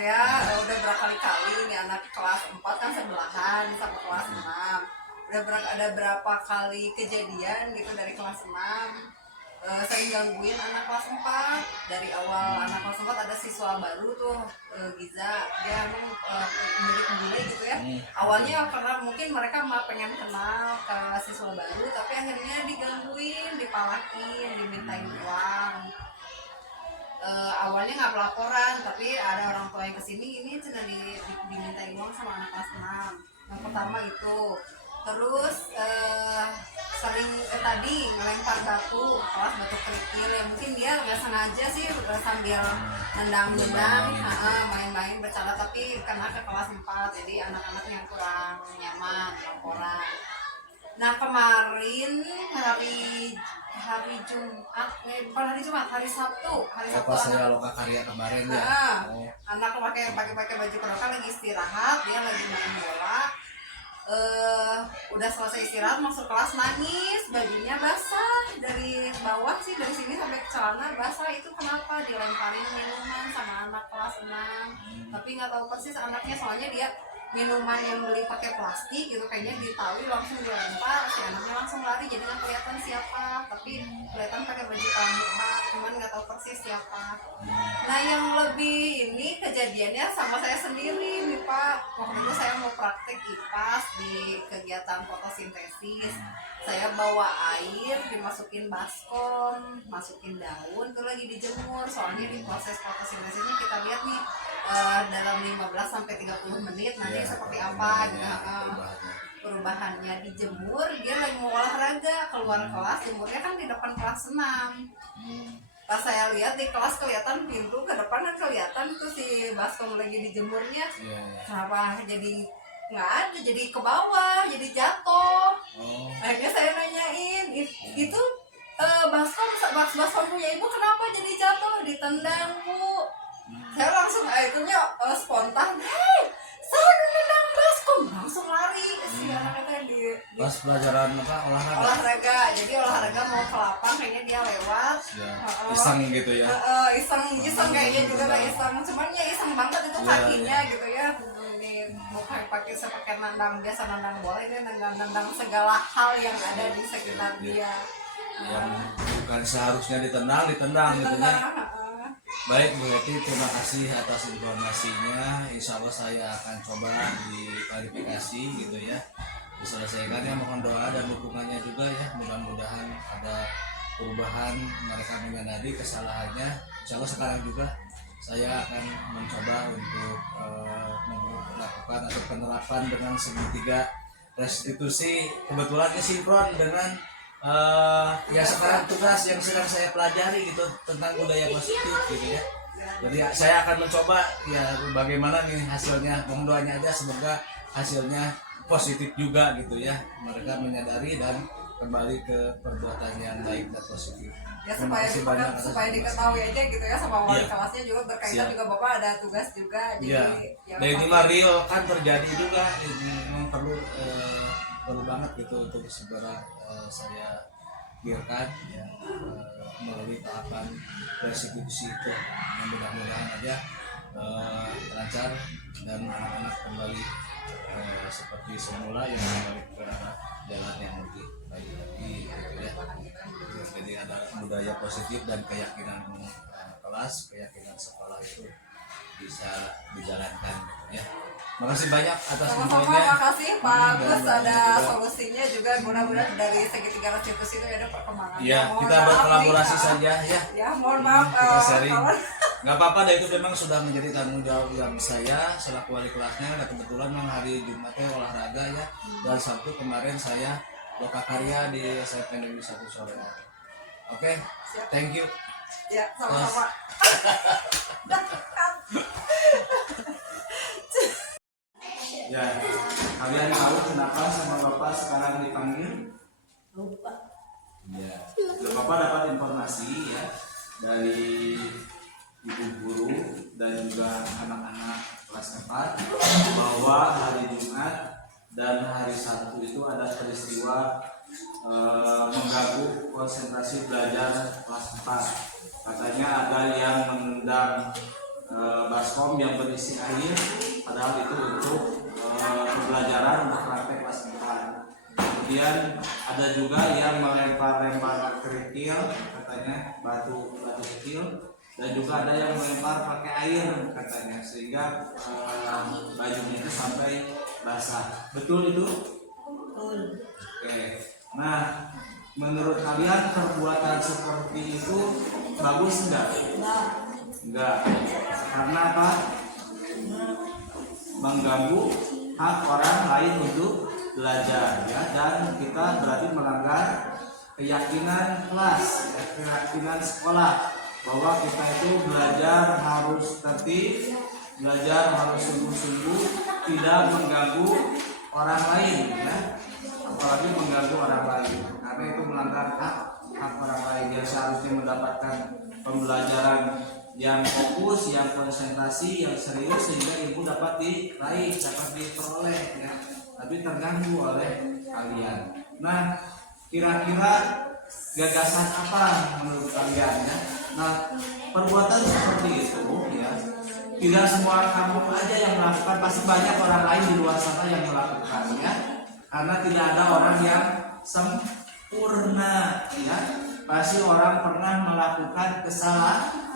saya udah berkali-kali nih anak kelas 4 kan sebelahan sama kelas 6. Ada berapa kali kejadian gitu dari kelas 6 sering gangguin anak kelas 4. Dari awal anak kelas 4 ada siswa baru tuh, Giza, dia emang murid bule gitu ya. Awalnya karena mungkin mereka pengen kenal ke siswa baru, tapi akhirnya digangguin, dipalakin, dimintain uang. Awalnya nggak pelaporan, tapi ada orang tua yang kesini, ini sudah dimintain uang sama anak kelas 6. Yang pertama itu. Terus sering tadi ngelempar batu, kelas batu kerikil, ya mungkin dia nggak sengaja sih sambil nendang-nendang, main-main bercanda, tapi karena ke kelas 4 jadi anak-anak yang kurang nyaman laporan. Nah kemarin hari Jumat, bukan hari Jumat, hari Sabtu apa saya loka karya kemarin ya. Anak pakai baju pramuka lagi istirahat, dia lagi main bola. Udah selesai istirahat masuk kelas nangis, bajunya basah dari bawah sih, dari sini sampai ke celana basah. Itu kenapa? Dilemparin minuman sama anak kelas 6. Tapi nggak tahu persis anaknya, soalnya dia minuman yang beli pakai plastik gitu, kayaknya ditahui langsung dilempar, si anaknya langsung lari, jadi nggak kelihatan siapa, tapi kelihatan pakai baju pramuka, cuman nggak tahu persis siapa. Nah yang lebih ini kejadiannya sama saya sendiri nih Pak. Waktu itu saya mau praktek IPAS di kegiatan fotosintesis. Saya bawa air, dimasukin baskom, masukin daun, itu lagi dijemur. Soalnya di proses fotosintesis ini kita lihat nih dalam 15-30 menit nanti seperti apa gitu. Perubahannya dijemur, dia lagi mau olahraga, keluar kelas, jemurnya kan di depan kelas 6. Pas saya lihat di kelas kelihatan pintu ke depan kan kelihatan tuh si baskom lagi dijemurnya. Kenapa jadi nggak ada, jadi ke bawah, jadi jatuh. Akhirnya saya nanyain, itu baskom punya ibu kenapa jadi jatuh? Ditendang Bu. Saya langsung itunya spontan, hei saya nendang baskom, langsung lari si anak-anaknya di pas pelajaran apa olahraga. Jadi olahraga mau ke lapang, kayaknya dia lewat iseng gitu ya. Iseng kayaknya juga lah, iseng, cuman ya iseng banget itu kakinya gitu ya. Ini bukan pakai nendang, biasa nendang bola, ini nendang segala hal yang ada di sekitar dia yang bukan seharusnya ditendang gitu ya. Baik Bu Heti, terima kasih atas informasinya. Insya Allah saya akan coba diklarifikasi gitu ya, diselesaikannya. Mohon doa dan dukungannya juga ya, mudah-mudahan ada perubahan, mereka menyadari kesalahannya. Insya Allah sekarang juga saya akan mencoba untuk melakukan atau penerapan dengan segitiga restitusi. Kebetulan sinkron dengan ya sekarang tugas yang sedang saya pelajari gitu tentang budaya positif gitu ya. Jadi saya akan mencoba ya bagaimana nih hasilnya. Mohon doanya aja, semoga hasilnya positif juga gitu ya. Mereka menyadari dan kembali ke perbuatan yang baik dan positif. Ya supaya diketahui aja gitu ya sama wali kelasnya juga berkaitan. Juga Bapak ada tugas juga. Jadi dan ini real kan terjadi juga. Ini memang perlu banget gitu untuk segera saya biarkan ya, melalui tahapan restitusi itu. Mudah-mudahan aja lancar dan anak-anak kembali seperti semula, yang kembali ke arah jalan yang lebih baik lagi gitu ya. Jadi ada budaya positif dan keyakinan kelas, keyakinan sekolah itu bisa dijalankan ya. Makasih banyak atas infonya. Makasih Pak Gus, ada solusinya juga. Mudah-mudahan dari segitiga restitusi itu ada perkembangan. Ya, kita berkolaborasi saja ya. Ya, mohon maaf. Kita sharing. Nggak apa-apa, itu memang sudah menjadi tanggung jawab yang saya selaku wali kelasnya. Dan kebetulan memang hari Jumatnya olahraga ya. Dan Sabtu kemarin saya loka karya di SMP Negeri 1 sore. Oke, thank you. Ya, sama-sama. Ya, kalian tahu kenapa sama Bapak sekarang dipanggil? Lupa. Ya, Bapak dapat informasi ya dari ibu guru dan juga anak-anak kelas 4 bahwa hari Jumat dan hari Sabtu itu ada peristiwa mengganggu konsentrasi belajar kelas 4. Katanya ada yang menendang baskom baskom yang berisi air, padahal itu untuk pembelajaran untuk praktek kelas 4. Kemudian ada juga yang melempar-lempar kerikil, katanya batu kecil, dan juga ada yang melempar pakai air katanya, sehingga bajunya itu sampai basah. Betul itu? Betul. Oke. Nah, menurut kalian perbuatan seperti itu bagus enggak? Enggak. Karena apa? Mengganggu hak orang lain untuk belajar, ya, dan kita berarti melanggar keyakinan kelas, ya, keyakinan sekolah bahwa kita itu belajar harus tertib, belajar harus sungguh-sungguh, tidak mengganggu orang lain, ya, apalagi mengganggu orang lain, karena itu melanggar hak orang lain yang seharusnya mendapatkan pembelajaran yang fokus, yang konsentrasi, yang serius, sehingga ilmu dapat diraih, dapat diperoleh, ya, tapi terganggu oleh kalian. Nah, kira-kira gagasan apa menurut kalian, ya? Nah, perbuatan seperti itu, ya, tidak semua kamu aja yang melakukan, pasti banyak orang lain di luar sana yang melakukannya, karena tidak ada orang yang sempurna, ya. Pasti orang pernah melakukan kesalahan,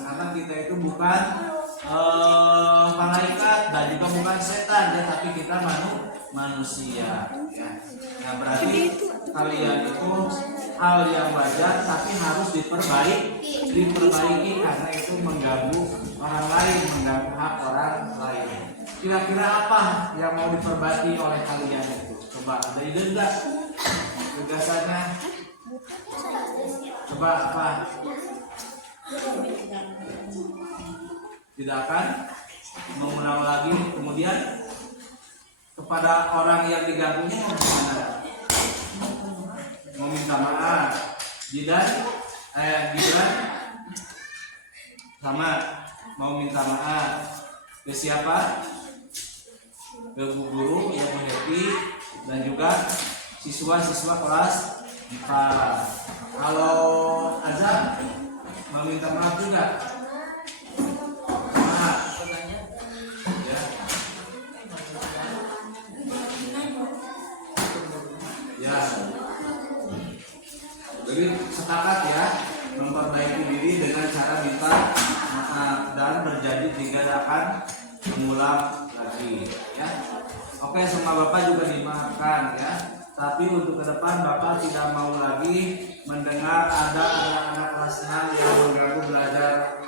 karena kita itu bukan malaikat dan juga bukan setan, ya, tapi kita manusia, ya. Nah, berarti kalian itu hal yang wajar tapi harus diperbaiki karena itu mengganggu orang lain, mengganggu hak orang lain. Kira-kira apa yang mau diperbaiki oleh kalian itu? Coba ada ide enggak? Gagasannya? Coba apa? Tidak akan mengulang lagi. Kemudian kepada orang yang diganggunya mau gimana? Meminta maaf. Jidan sama mau minta maaf ke siapa? Ke guru yang happy dan juga siswa-siswa kelas 4. Kalau Azam mau minta maaf juga. Maaf. Ya. Ya. Jadi sepakat, ya, memperbaiki diri dengan cara minta maaf dan berjanji tidak akan mengulang lagi, ya. Oke, sama Bapak juga dimaafkan, ya. Tapi untuk ke depan Bapak tidak mau lagi mendengar ada anak-anak kelas 6 yang mengganggu belajar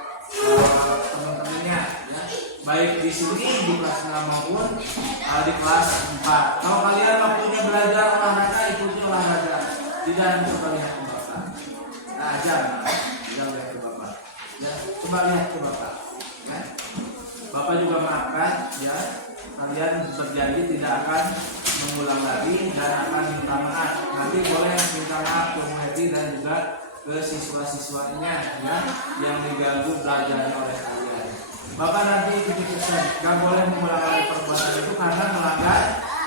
teman-temannya, ya. Baik di sini di kelas 6 maupun di kelas 4. Kalau kalian waktunya belajar olahraga, ikuti olahraga. Tidak coba lihat ke Bapak. Nah, jangan lihat ke Bapak. Ya, coba lihat ke Bapak. Ya. Bapak juga maafkan, ya. Kalian berjanji tidak akan mengulang lagi dan akan minta maaf. Nanti boleh minta maaf ke Muhedi dan juga ke siswa-siswanya, ya, yang diganggu belajarnya oleh kalian. Bapak nanti titip pesan, gak boleh mengulang lagi perbuatan itu karena melanggar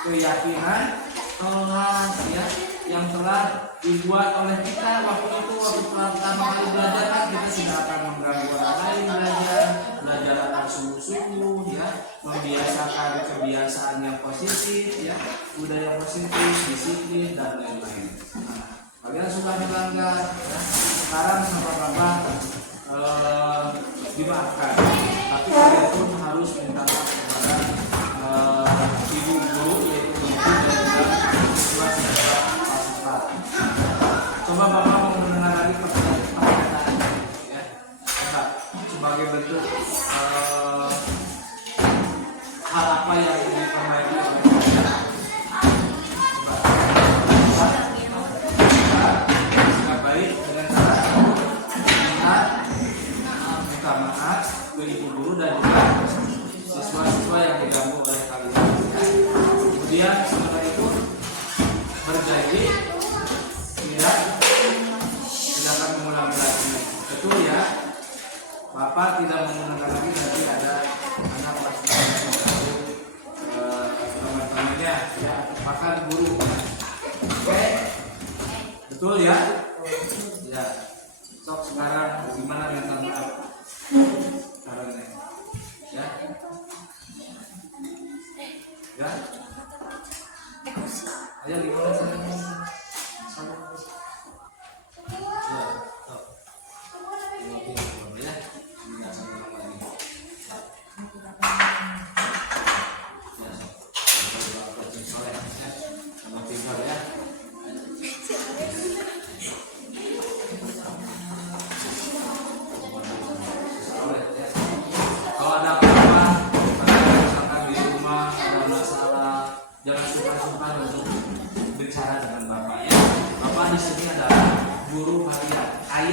keyakinan kelas, ya, yang telah dibuat oleh kita waktu itu, waktu pertama kali belajar, kan kita tidak akan mengganggu orang lain belajar akan sungguh-sungguh, ya, membiasakan kebiasaan yang positif, ya, budaya positif, disiplin dan lain-lain. Nah, kalian sudah melanggar, ya. Sekarang sama-sama dimaafkan, tapi kalian pun harus minta maaf kepada ibu guru, yaitu ibu dan juga siswa-siswa. Coba Bapak mau mendengar lagi pernyataan, ya. Coba sebagai bentuk hal apa yang ingin diperbaiki oleh kalian. Coba baik dengan cara minta maaf ke ibu guru dan juga siswa-siswa yang diganggu oleh kalian, ya. Kemudian setelah itu berjanji tidak akan mengulang lagi. Betul, ya. Bapak tidak mengulang lagi, nanti ada anak kelas teman-temannya, ya, bahkan guru. Oke, betul, ya. Ya. Sok sekarang gimana minta maaf? Caranya.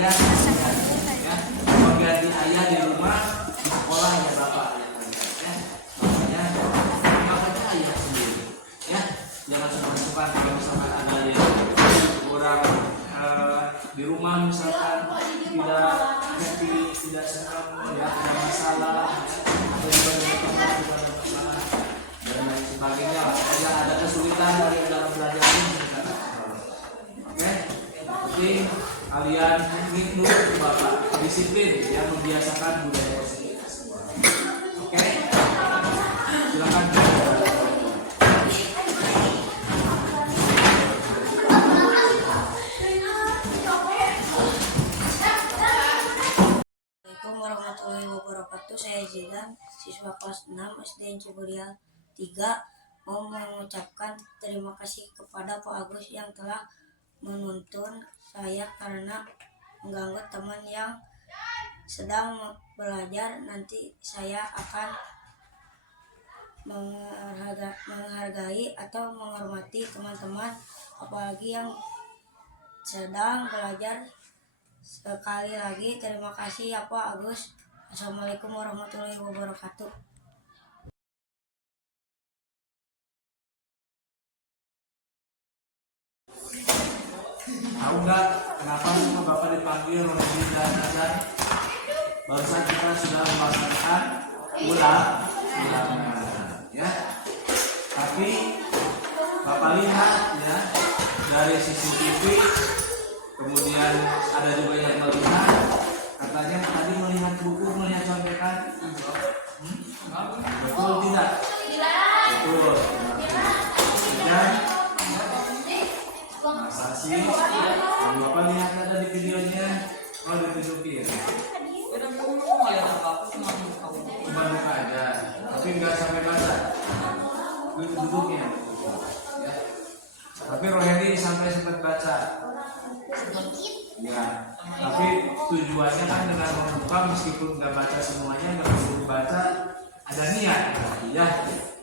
ayah ya, mengganti ayah di rumah, di sekolah ya bapak ya, makanya ayah sendiri ya, jangan suka-suka kalau misalkan ada yang kurang di rumah misalkan tidak happy, tidak senang ya, ada masalah atau juga dengan teman juga ada masalah dan lain sebagainya, ya ada kesulitan dari dalam belajar ini misalkan. Oke, jadi kalian nurut ke bapak, disiplin yang membiasakan budaya positif. Oke, silakan. Assalamualaikum warahmatullahi wabarakatuh. Saya Zidan, siswa kelas 6 SD Ciburial 3, mau mengucapkan terima kasih kepada Pak Agus yang telah menuntun saya karena mengganggu teman yang sedang belajar. Nanti saya akan menghargai atau menghormati teman-teman apalagi yang sedang belajar. Sekali lagi terima kasih ya Pak Agus. Assalamualaikum warahmatullahi wabarakatuh. Tahu nggak kenapa sama bapak dipanggil Rohdi dan Nazar? Barusan kita sudah melaksanakan ulangan ya. Tapi bapak lihat ya dari CCTV, kemudian ada juga yang melihat, katanya tadi melihat buku, melihat contekan. Betul tidak? Betul. Dan masa sih? Kalau bapak lihat ada di videonya, oh ditunjukin. Cuma buka aja, tapi nggak sampai baca. Duduknya. Ya. Tapi Rohedi sampai sempat baca. Ya, tapi tujuannya kan dengan membuka meskipun nggak baca semuanya, nggak perlu baca, ada niat, ya,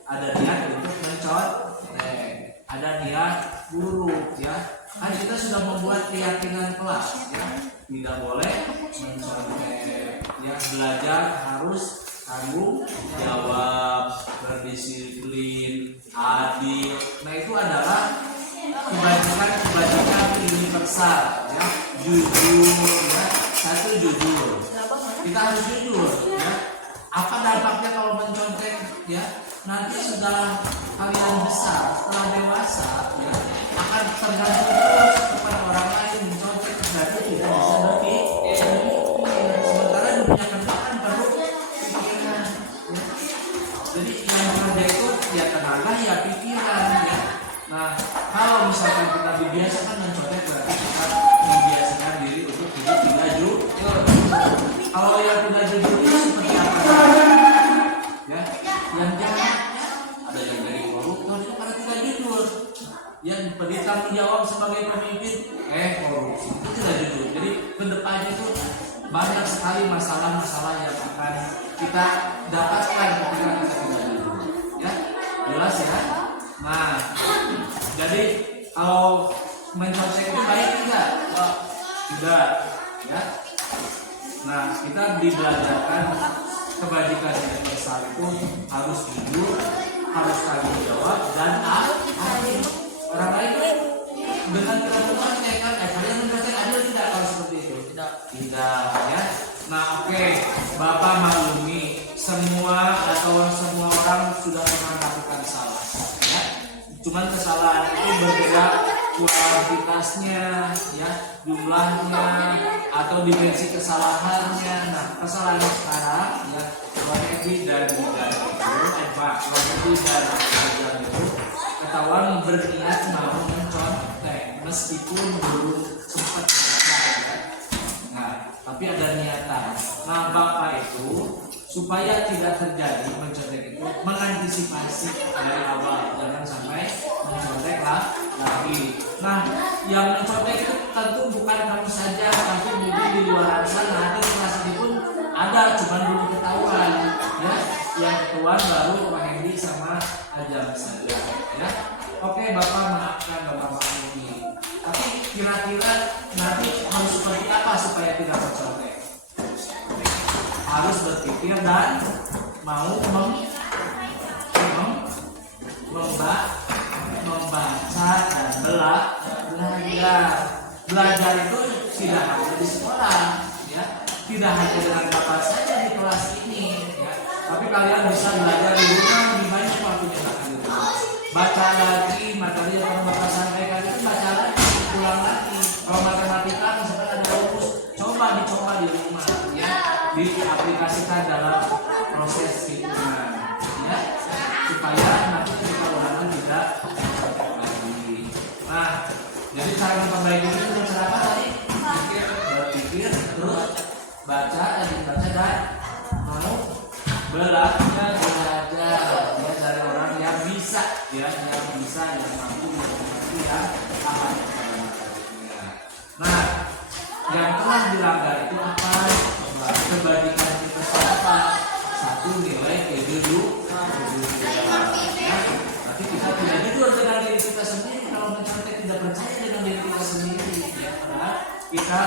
ada niat untuk mencontek, ada niat buruk, ya. Kan kita sudah membuat keyakinan kelas, ya, tidak boleh mencontek, ya, belajar harus tanggung jawab, berdisiplin, adil. Nah itu adalah kebajikan universal, ya, jujur, ya, satu jujur, kita harus jujur, ya. Apa dampaknya kalau mencontek, ya, nanti setelah kalian besar, setelah dewasa, ya, akan tergantung terus kepada orang lain mencontek, berarti tidak bisa berpikir, sementara dunia kerja kan perlu pikiran, ya. Jadi yang bekerja itu ya tenaga, ya pikiran, ya. Nah, kalau misalkan kita dibiasakan mencontek, berarti kita membiasakan diri untuk hidup tidak jujur. Kalau yang tidak jujur itu seperti apa? Ya, yang jahat, ada yang dari koruptor itu karena tidak jujur. Yang bertanggung jawab sebagai pemimpin, korupsi itu tidak jujur. Jadi kedepannya itu banyak sekali masalah-masalah yang akan kita dapatkan ketika kita tidak jujur. Ya, jelas ya. Nah, jadi kalau mencontek itu baik tidak? Tidak, ya. Nah, kita dibelajarkan kebajikan yang besar itu harus jujur, harus tanggung jawab dan adil. Orang lain dengan kita mencontek kan, kalian mencontek adil tidak kalau seperti itu? Tidak, ya. Nah, oke, Bapak maklumi semua atau semua orang sudah pernah melakukan salah. Cuman kesalahan itu berbeda kuantitasnya, ya, jumlahnya atau dimensi kesalahannya. Nah, kesalahan sekarang, ya, Rohedi dan Zidan itu ketahuan berniat mau mencontek meskipun belum sempat ya. Nah, tapi ada niatan. Nah, Bapak itu supaya tidak terjadi mencontek itu mengantisipasi dari awal, jangan sampai mencontek lagi. Nah, yang mencontek itu tentu bukan kamu saja, tapi mungkin di luar sana, di kelas ini pun ada, cuma belum ketahuan, ya. Yang ketahuan baru Rohedi sama Ajam saja, ya. Oke, Bapak maafkan, Bapak maklumi. Tapi kira-kira nanti harus seperti apa supaya tidak tercontek? Harus berpikir dan mau membaca dan belajar. Belajar itu tidak hanya di sekolah, ya, tidak hanya dengan bapak saja di kelas ini, ya, tapi kalian bisa belajar di rumah, lebih banyak waktunya akan di rumah. Baca lagi materi yang pernah bapak sampaikan itu, baca lagi, ulang lagi. Kalau matematika misalkan ada rumus, dicoba di rumah, ya, diaplikasikan dalam proses hitungan, ya, supaya nanti ketika ulangan tidak lagi. Nah, jadi cara memperbaiki itu dengan cara apa tadi? Berpikir, terus baca dan mau belajar ya, dari orang yang bisa, ya, yang bisa, yang mampu, yang paham pada materinya. Nah, yang telah dilanggar itu apa? Kebajikan kita apa? Satu, nilai kehidupan. Tapi kita tidak jujur dengan diri kita sendiri. Kalau mencontek tidak percaya dengan diri kita sendiri, ya, karena kita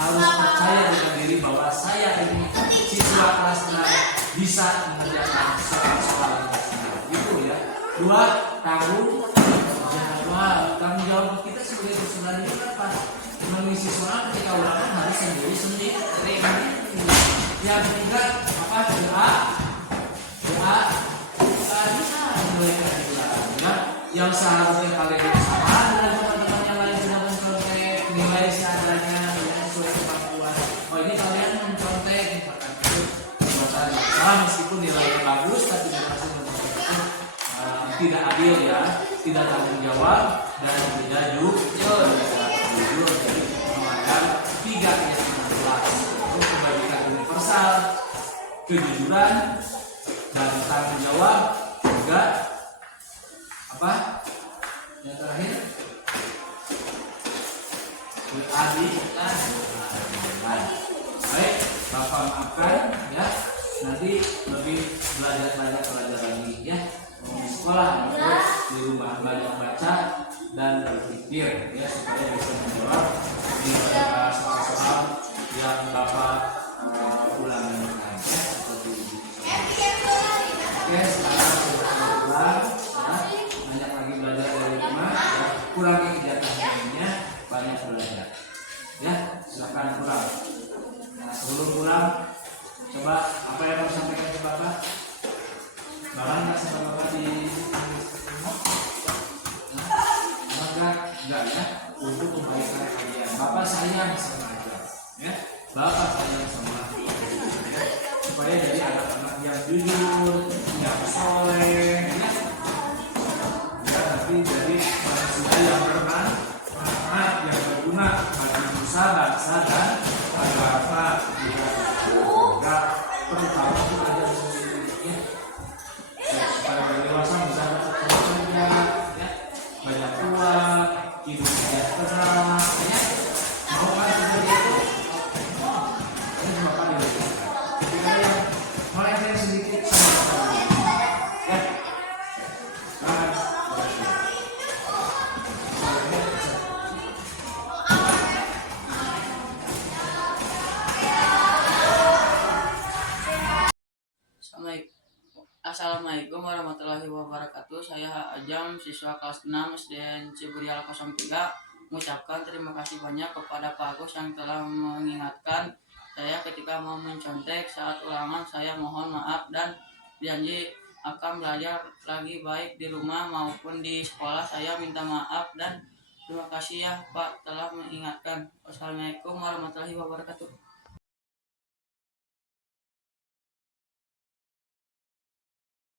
harus percaya dengan diri bahwa saya ini siswa kelas 6 bisa mengerjakan soal-soal itu, ya. Dua, tanggung jawab kita sebagai personal itu apa? Mengisi soal ketika ulangan harus sendiri. Yang ketiga apa? Doa bisa mulai ya. Yang seharusnya kalian sama dengan teman-teman yang lain sudah mencontek nilai seadanya, ya, sesuai kemampuan. Oh, ini kalian mencontek misalkan itu salah, meskipun nilainya bagus tapi berhasil mencontek itu tidak adil, ya, tidak tanggung jawab dan tidak jujur. Jadi melanggar 3 yang 16 itu kebajikan universal, kejujuran dan tanggung jawab. Juga apa? Yang terakhir keadilan. Baik, Bapak maafkan, ya. Nanti lebih belajar lagi, ya. Di sekolah, di rumah banyak baca dan berpikir, ya, supaya bisa menjawab di soal-soal yang Bapak ulangi, ya, seperti ini. Oke, sekarang sudah pulang, ya. Banyak lagi belajar dari rumah, ya. Kurangi kegiatan lainnya, banyak belajar, ya. Silakan pulang. Nah, sebelum pulang, coba apa yang mau sampaikan ke Bapak? Barang nggak sama Bapak di enggak, ya, untuk kebaikan kalian. Bapak sayang sama aja, ya. Bapak sayang sama ya, supaya jadi anak-anak yang jujur, yang soleh, ya. Ya, tapi jadi manusia yang bermanfaat, yang berguna bagi nusa, bangsa dan negara. Enggak terutama untuk aja sendiri, ya. Supaya dewasa bisa dapat kerja, ya, banyak uang, hidup sejahtera, ya. Mau kan seperti itu? Ini cuma kan diri. Kita yang melenceng sedikit sama ya. Assalamualaikum warahmatullahi wabarakatuh. Saya Ajam, siswa kelas 6 SDN Ciburial 03, mengucapkan terima kasih banyak kepada Pak Agus yang telah mengingatkan saya ketika mau mencontek saat ulangan. Saya mohon maaf dan janji akan belajar lagi baik di rumah maupun di sekolah. Saya minta maaf dan terima kasih ya Pak telah mengingatkan. Wassalamualaikum warahmatullahi wabarakatuh.